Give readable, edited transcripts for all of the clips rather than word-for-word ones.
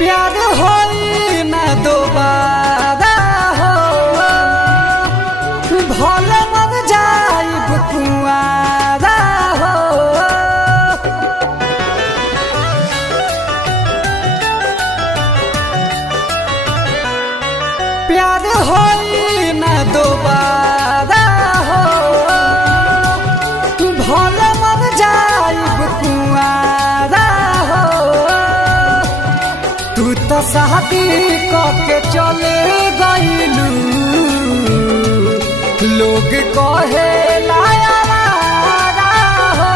प्यार होई ना दोबारा हो, भले मर जाइब कुआरा हो। प्यार होई ना दोबारा हो, भले मर जाइब कुआरा हो। तू तो शादी करके चले गइलू, लोग कहे लायारा हो।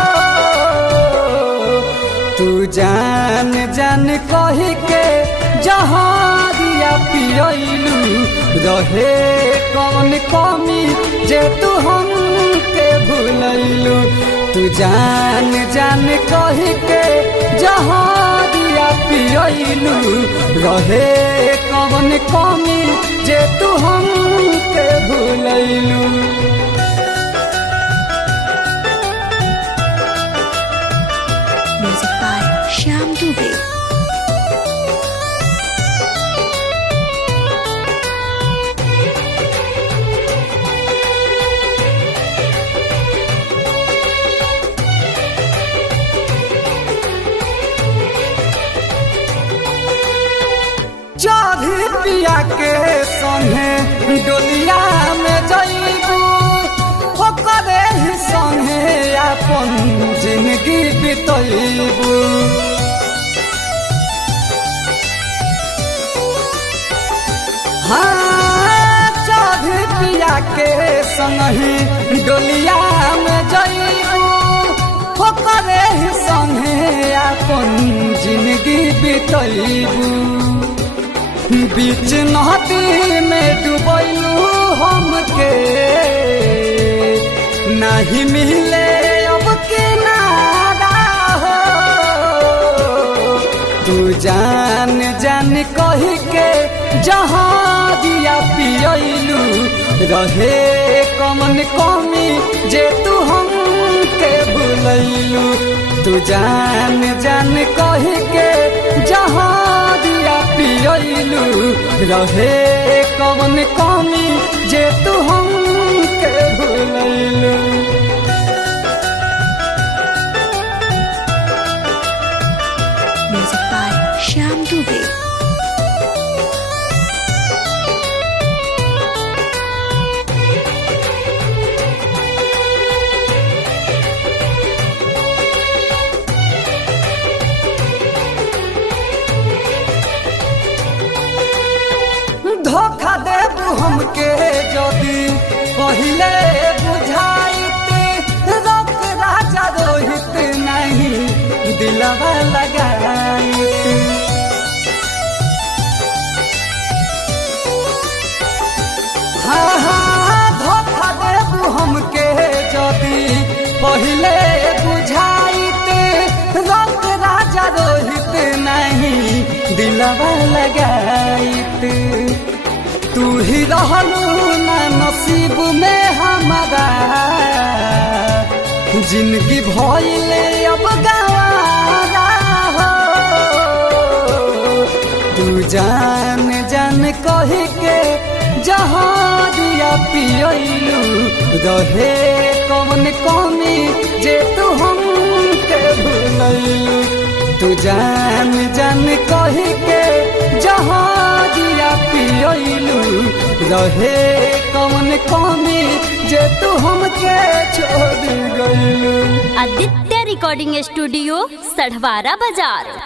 तू जान जान कही के जहारिया पियलू, रहे कौन कमी जे तू हमके भूलैलू। तू जान जान कही के जहारिया पियलू, रहे कौन कमी जे तू हमके भूलैलू। Music by Shyam Dubey. चाभी पिया के संगे डोलिया में जइबू, ओकरे ही संगे अपन जिंदगी बितैबू। हाँ, चाभी पिया के संगे डोलिया में जइबू, ओकरे ही संगे अपन जिंदगी बितैबू। बीच नदी में डूबैलू हमके, नहीं मिले अब किनारा हो। तू जान जान कही के जहाँ दिया पियलू, रहे कौन कमी जे तू हमके भूलैलू। तू जान जान कही के जहाँ दिया पियलू, रहे कौन कमी जे तू हमके भूलैलू। Music by Shyam Dubey. धोखा देबू हमके जदी पहिले बुझाइते, रोक राजा रोहित नहीं दिलवा लगाइते। हाँ हाँ, धोखा देबू हमके जदी पहिले बुझाइते, रोक राजा रोहित नहीं दिलवा लगाइते। तू ही रहलू ना नसीब में हमारा, जिंदगी भइले अब गवारा हो। तू जान जान कही के जहाँ दिया पियलू, रहे कौन कमी जे तू हमके भूलैलू। तू जान जान कही के जहाँ दिया पियलू, रहे कौन कमी जे तू हमके छोड़ गइलू। आदित्य रिकॉर्डिंग स्टूडियो, सढ़वारा बाजार।